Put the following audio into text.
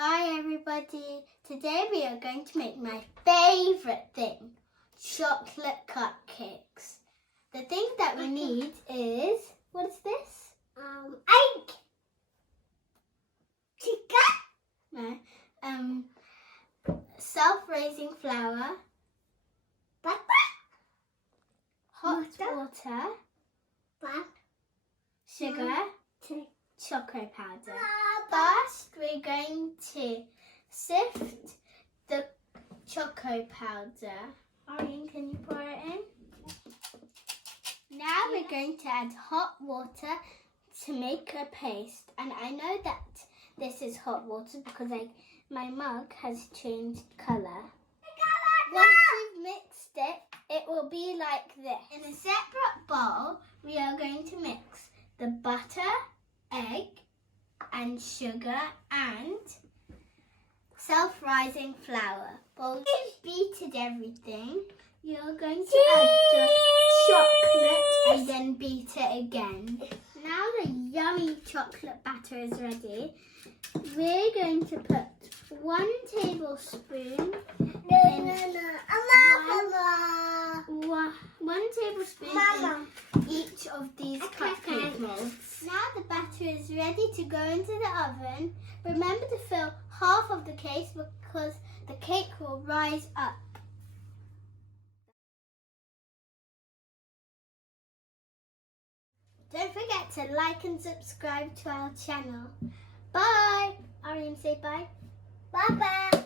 Hi everybody, today we are going to make my favourite thing, chocolate cupcakes. The thing that we need is, what is this? Egg. Chicken. No. Self-raising flour, Butter. hot water, sugar, chocolate powder. First, we're going to sift the choco powder. Arian, can you pour it in? Now we're going to add hot water to make a paste. And I know that this is hot water because my mug has changed colour. Once we've mixed it, it will be like this. In a separate bowl, we are going to mix the butter, egg, and sugar and self-rising flour. Once you've beaten everything, you're going to add the chocolate and then beat it again. Now the yummy chocolate batter is ready. We're going to put 1 tablespoon one tablespoon in each of these cupcake molds. Now the batter is ready to go into the oven. Remember to fill half of the case because the cake will rise up. Don't forget to like and subscribe to our channel. Bye! Arian, say bye. Bye-bye.